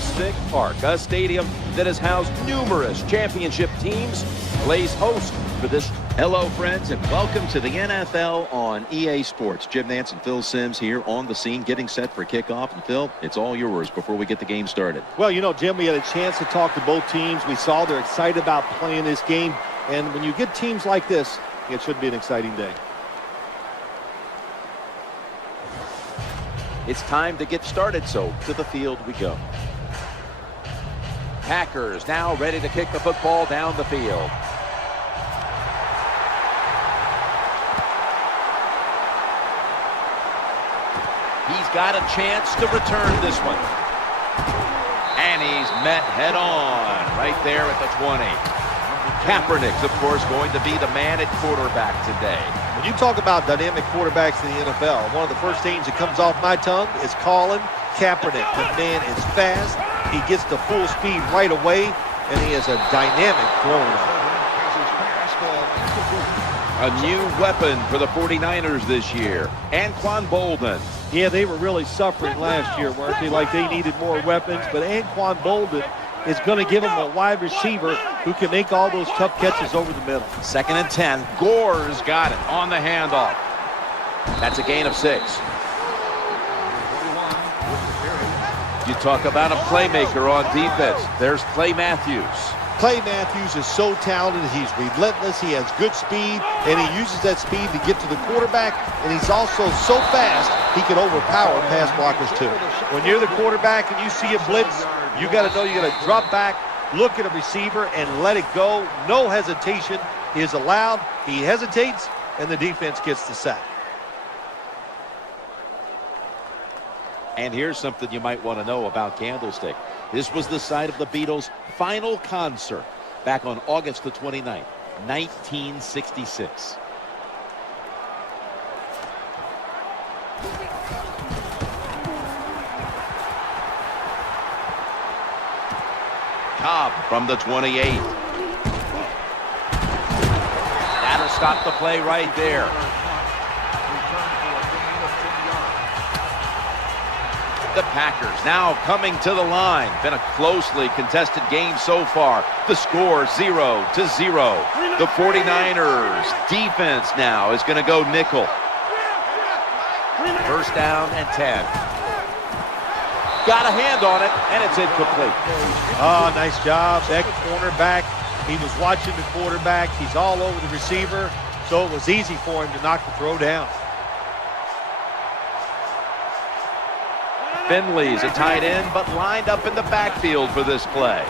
Candlestick Park, a stadium that has housed numerous championship teams, plays host for this. Hello, friends, and welcome to the NFL on EA Sports. Jim Nance and Phil Simms here on the scene, getting set for kickoff. And Phil, it's all yours before we get the game started. Well, you know, Jim, we had a chance to talk to both teams. We saw they're excited about playing this game. And when you get teams like this, it should be an exciting day. It's time to get started, so to the field we go. Packers now ready to kick the football down the field. He's got a chance to return this one. And he's met head on right there at the 20. Kaepernick's, of course, going to be the man at quarterback today. When you talk about dynamic quarterbacks in the NFL, one of the first names that comes off my tongue is Colin Kaepernick. The man is fast. He gets to full speed right away, and he is a dynamic thrower. A new weapon for the 49ers this year, Anquan Boldin. Yeah, they were really suffering last year, weren't they? Like they needed more weapons, but Anquan Boldin is going to give them a wide receiver who can make all those tough catches over the middle. 2nd and 10. Gore's got it on the handoff. That's a gain of 6. You talk about a playmaker on defense. There's Clay Matthews. Clay Matthews is so talented. He's relentless. He has good speed, and he uses that speed to get to the quarterback, and he's also so fast he can overpower pass blockers too. When you're the quarterback and you see a blitz, you got to know you got to drop back, look at a receiver, and let it go. No hesitation is allowed. He hesitates, and the defense gets the sack. And here's something you might want to know about Candlestick. This was the site of the Beatles' final concert back on August the 29th, 1966. Cobb from the 28. That'll stop the play right there. The Packers now coming to the line. Been a closely contested game so far. The score 0-0. The 49ers defense now is going to go nickel. 1st down and 10. Got a hand on it, and it's incomplete. Oh, nice job. That cornerback, he was watching the quarterback. He's all over the receiver, so it was easy for him to knock the throw down. Finley's a tight end, but lined up in the backfield for this play.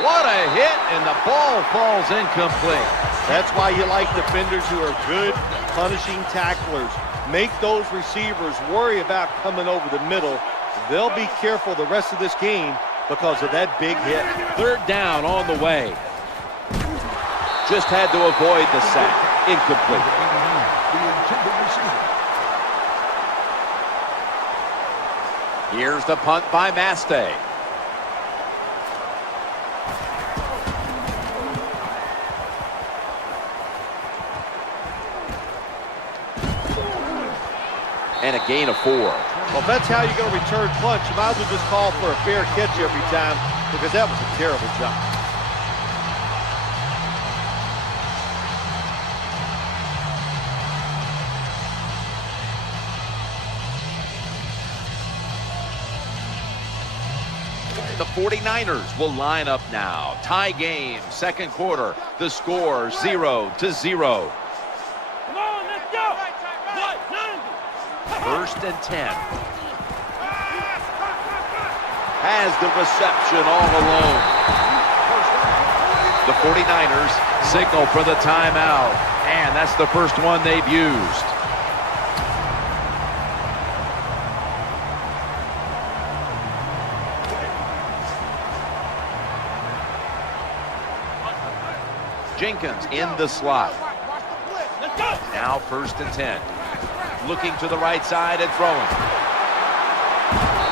What a hit, and the ball falls incomplete. That's why you like defenders who are good punishing tacklers. Make those receivers worry about coming over the middle. They'll be careful the rest of this game because of that big hit. 3rd down on the way. Just had to avoid the sack. Incomplete. Here's the punt by Mastay. And a gain of 4. Well, if that's how you're going to return punch, you might as well just call for a fair catch every time because that was a terrible jump. The 49ers will line up now. Tie game, 2nd quarter. The score 0-0. Come on, let's go. 1st and 10. Has the reception all alone. The 49ers signal for the timeout. And that's the first one they've used. Jenkins in the slot. Now 1st and 10. Looking to the right side and throwing.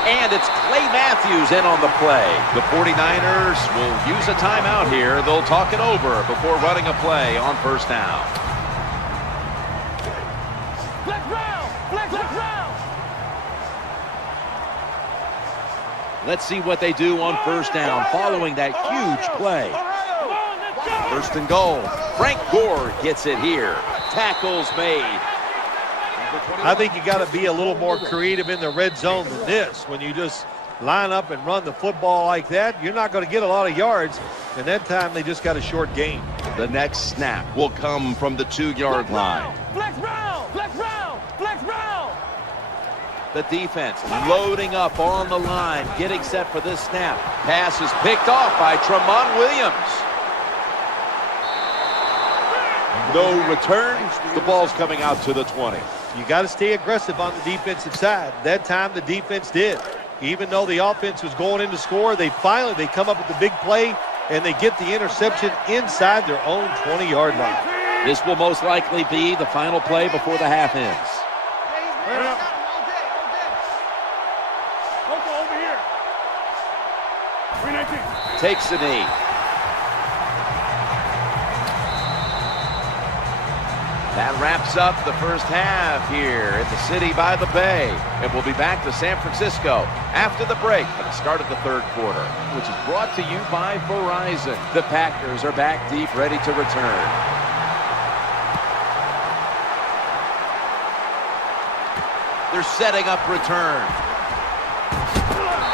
And it's Clay Matthews in on the play. The 49ers will use a timeout here. They'll talk it over before running a play on 1st down. Let's see what they do on first down following that huge play. First and goal. Frank Gore gets it here. Tackles made. I think you got to be a little more creative in the red zone than this. When you just line up and run the football like that, you're not going to get a lot of yards. And that time they just got a short gain. The next snap will come from the 2-yard line. Flex round, flex round, flex round. The defense loading up on the line, getting set for this snap. Pass is picked off by Tramon Williams. No return. The ball's coming out to the 20. You got to stay aggressive on the defensive side. That time the defense did. Even though the offense was going in to score, they come up with the big play and they get the interception inside their own 20-yard line. This will most likely be the final play before the half ends. Takes a knee. That wraps up the first half here in the city by the bay. And we'll be back to San Francisco after the break for the start of the third quarter, which is brought to you by Verizon. The Packers are back deep, ready to return. They're setting up return.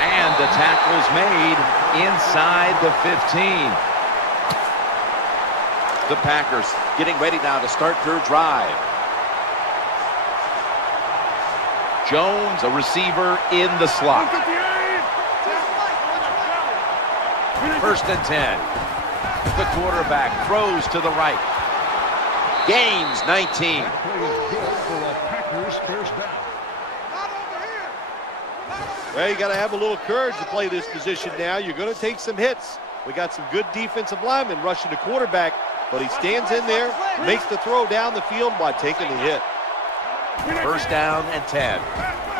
And the tackle's made inside the 15. The Packers getting ready now to start their drive. Jones, a receiver in the slot. First and 10. The quarterback throws to the right. Gains 19. Well, you got to have a little courage to play this position now. You're going to take some hits. We got some good defensive linemen rushing the quarterback, but he stands in there, makes the throw down the field by taking the hit. First down and 10.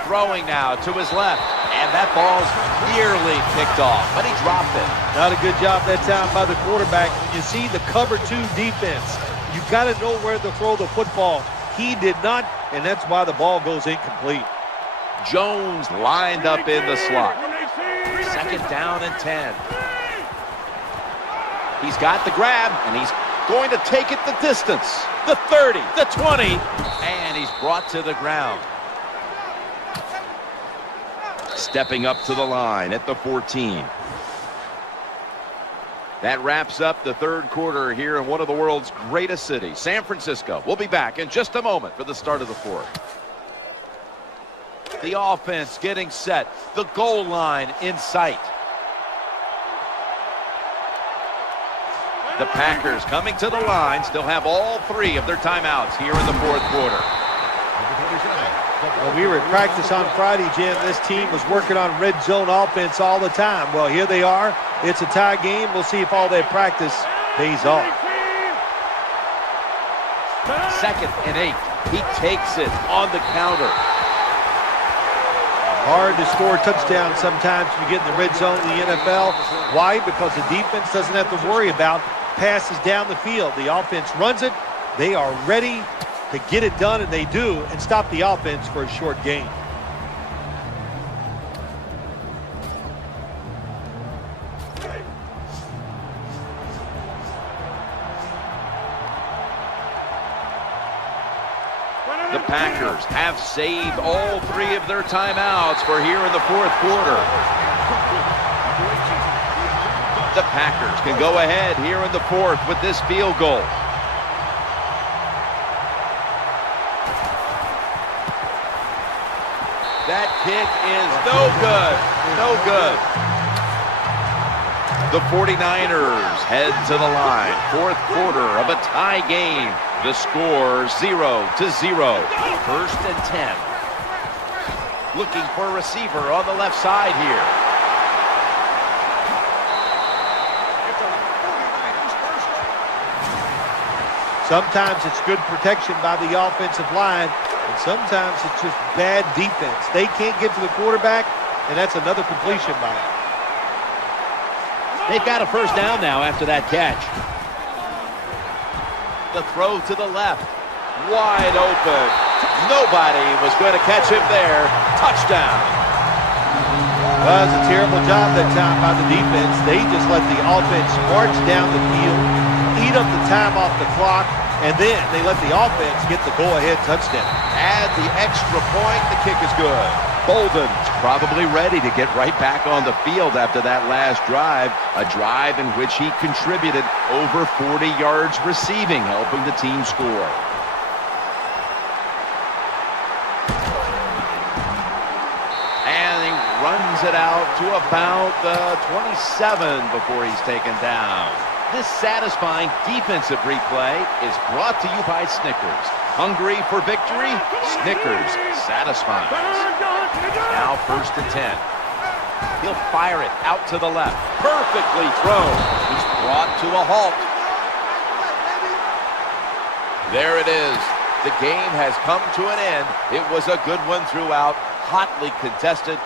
Throwing now to his left, and that ball's nearly picked off, but he dropped it. Not a good job that time by the quarterback. When you see the cover 2 defense, you got to know where to throw the football. He did not, and that's why the ball goes incomplete. Jones lined up in the slot. Second down and 10. He's got the grab, and he's going to take it the distance. The 30, the 20, and he's brought to the ground. Stepping up to the line at the 14. That wraps up the third quarter here in one of the world's greatest cities, San Francisco. We'll be back in just a moment for the start of the fourth. The offense getting set. The goal line in sight. The Packers coming to the line, still have all 3 of their timeouts here in the fourth quarter. Well, we were at practice on Friday, Jim. This team was working on red zone offense all the time. Well, here they are. It's a tie game. We'll see if all that practice pays off. Second and 8. He takes it on the counter. Hard to score touchdowns sometimes when you get in the red zone in the NFL. Why? Because the defense doesn't have to worry about passes down the field. The offense runs it. They are ready to get it done, and they do, and stop the offense for a short gain. The Packers have saved all 3 of their timeouts for here in the fourth quarter. The Packers can go ahead here in the fourth with this field goal. That kick is no good. No good. The 49ers head to the line. Fourth quarter of a tie game. The score 0-0. First and 10. Looking for a receiver on the left side here. Sometimes it's good protection by the offensive line, and sometimes it's just bad defense. They can't get to the quarterback, and that's another completion by him. They've got a first down now after that catch. The throw to the left. Wide open. Nobody was going to catch him there. Touchdown. Well, it's a terrible job that time by the defense. They just let the offense march down the field, eat up the time off the clock, and then they let the offense get the go-ahead touchdown. Add the extra point. The kick is good. Bolden's probably ready to get right back on the field after that last drive, a drive in which he contributed over 40 yards receiving, helping the team score. And he runs it out to about the 27 before he's taken down. This satisfying defensive replay is brought to you by Snickers. Hungry for victory? Snickers satisfies. Now 1st and 10. He'll fire it out to the left. Perfectly thrown. He's brought to a halt. There it is. The game has come to an end. It was a good one throughout. Hotly contested.